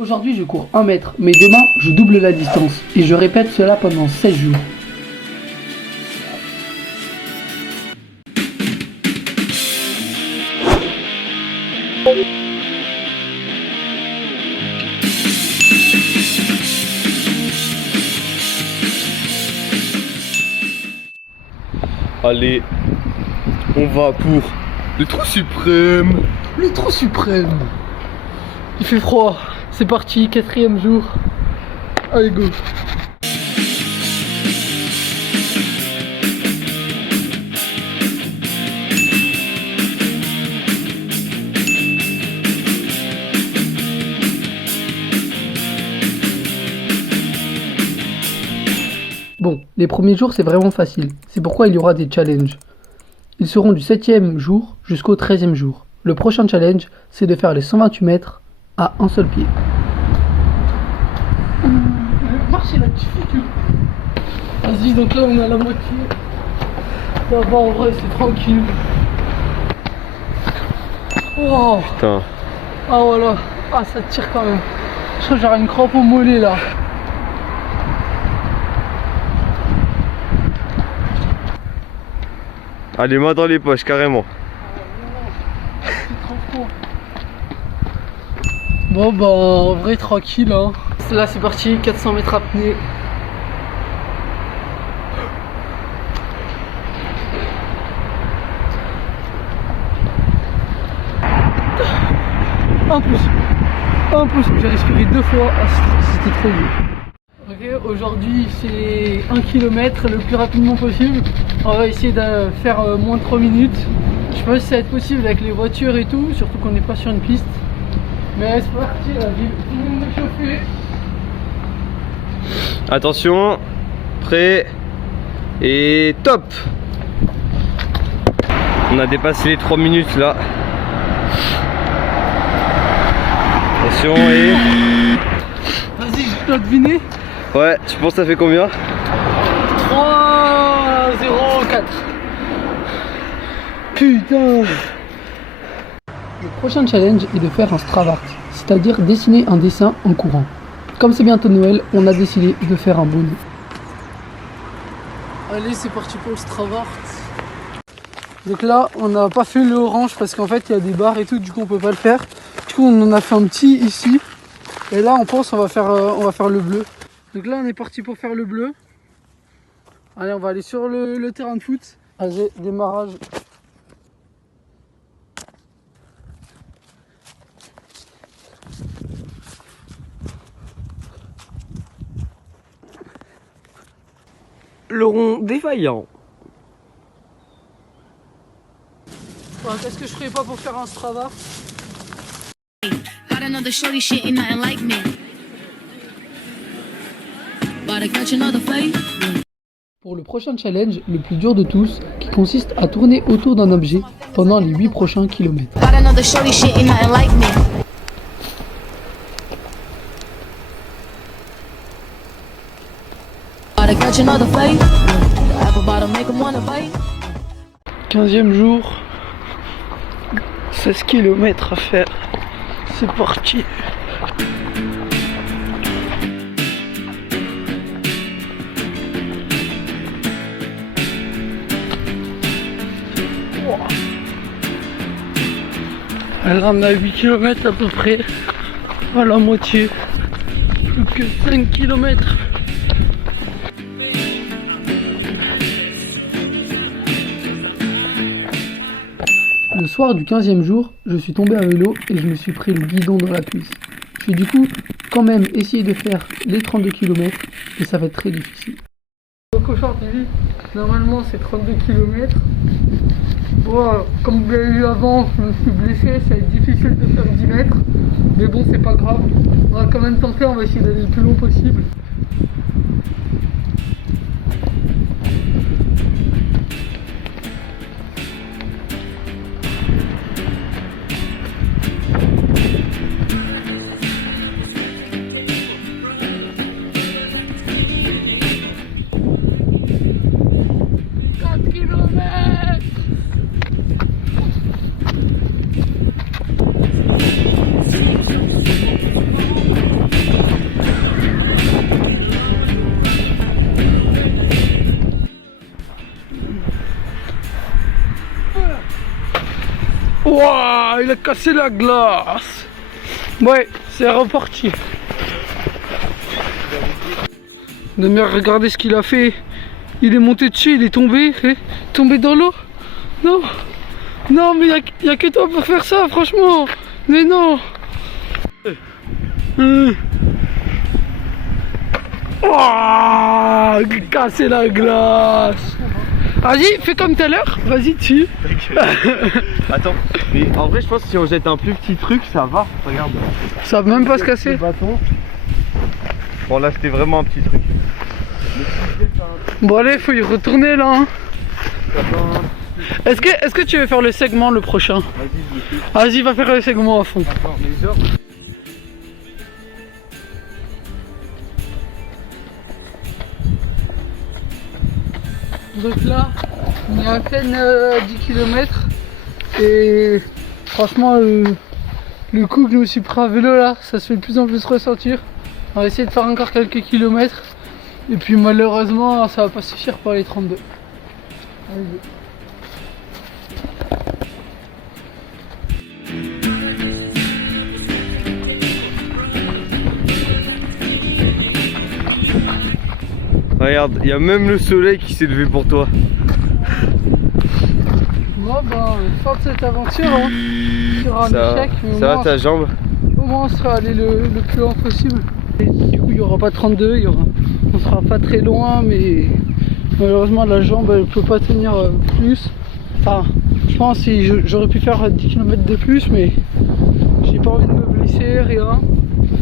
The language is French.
Aujourd'hui je cours 1 mètre, mais demain je double la distance et je répète cela pendant 16 jours. Allez, on va pour le trou suprême. Le trou suprême. Il fait froid. C'est parti, 4e jour. Allez go. Bon, les premiers jours c'est vraiment facile. C'est pourquoi il y aura des challenges. Ils seront du 7e jour jusqu'au 13e jour. Le prochain challenge, c'est de faire les 128 mètres à un seul pied. Marcher la difficulté. Vas-y, donc là on est à la moitié. Ça va, en vrai, c'est tranquille. Oh. Putain. Ah voilà. Ah, ça tire quand même. Je crois que j'aurai une crampe au mollet là. Allez, main dans les poches, carrément. C'est trop fort. Bon bah en vrai tranquille hein. Là c'est parti, 400 mètres apnée. Un pouce, j'ai respiré 2 fois, c'était trop dur. Ok, aujourd'hui c'est 1 km le plus rapidement possible. On va essayer de faire moins de 3 minutes. Je sais pas si ça va être possible avec les voitures et tout, surtout qu'on n'est pas sur une piste. Mais c'est parti là, j'ai tout le monde chauffé. Attention, prêt et top. On a dépassé les 3 minutes là. Attention et... Vas-y, je dois deviner. Ouais, tu penses que ça fait combien? 3, 0, 4. Putain. Le prochain challenge est de faire un Stravart, c'est-à-dire dessiner un dessin en courant. Comme c'est bientôt Noël, on a décidé de faire un bonnet. Allez, c'est parti pour le Stravart. Donc là, on n'a pas fait le orange parce qu'en fait, il y a des barres et tout, du coup, on peut pas le faire. Du coup, on en a fait un petit ici. Et là, on pense on va faire le bleu. Donc là, on est parti pour faire le bleu. Allez, on va aller sur le terrain de foot. Allez, démarrage. Le rond défaillant. Ouais, qu'est-ce que je ferais pas pour faire un Strava? Got another shorty shit ain't nothing like me. But I got another fight. Pour le prochain challenge, le plus dur de tous, qui consiste à tourner autour d'un objet pendant les 8 prochains kilomètres. Got another shorty shit ain't nothing like me. But I got another fight. The apple bottom make 'em wanna bite. 15e jour, 16 km à faire. C'est parti. Là on a 8 km à peu près, à la moitié, plus que 5 km. Le soir du 15e jour, je suis tombé à vélo et je me suis pris le guidon dans la cuisse. J'ai du coup quand même essayé de faire les 32 km et ça va être très difficile. Donc aujourd'hui, normalement c'est 32 km. Bon, comme vous l'avez vu avant, je me suis blessé, ça va être difficile de faire 10 mètres. Mais bon, c'est pas grave. On va quand même tenter, on va essayer d'aller le plus long possible. Waouh, il a cassé la glace. Ouais, c'est reparti. Mais regardez ce qu'il a fait. Il est monté dessus, il est tombé. Tombé dans l'eau. Non. Non, mais il y a que toi pour faire ça, franchement. Mais non. Oh, casser la glace. Vas-y, fais comme tout à l'heure. Vas-y, dessus. Attends, mais en vrai, je pense que si on jette un plus petit truc, ça va. Regarde. Ça va même pas se casser. Le bâton. Bon, là, c'était vraiment un petit truc. Bon, allez, faut y retourner là. Hein. Est-ce que tu veux faire le segment le prochain? Vas-y, je le fais. Vas-y, va faire le segment à fond. Attends, mais genre. Donc là, on est à peine 10 km et franchement le coup que je me suis pris à vélo là, ça se fait de plus en plus ressentir. On va essayer de faire encore quelques kilomètres et puis malheureusement ça va pas suffire pour les 32. Allez. Regarde, il y a même le soleil qui s'est levé pour toi. Bon bah, fin de cette aventure, hein. Sur un échec, mais ça va ta jambe? au moins on sera allé le plus loin possible. Et du coup il n'y aura pas 32, on sera pas très loin, mais malheureusement la jambe elle peut pas tenir plus. Enfin, je pense que j'aurais pu faire 10 km de plus, mais j'ai pas envie de me blesser, rien.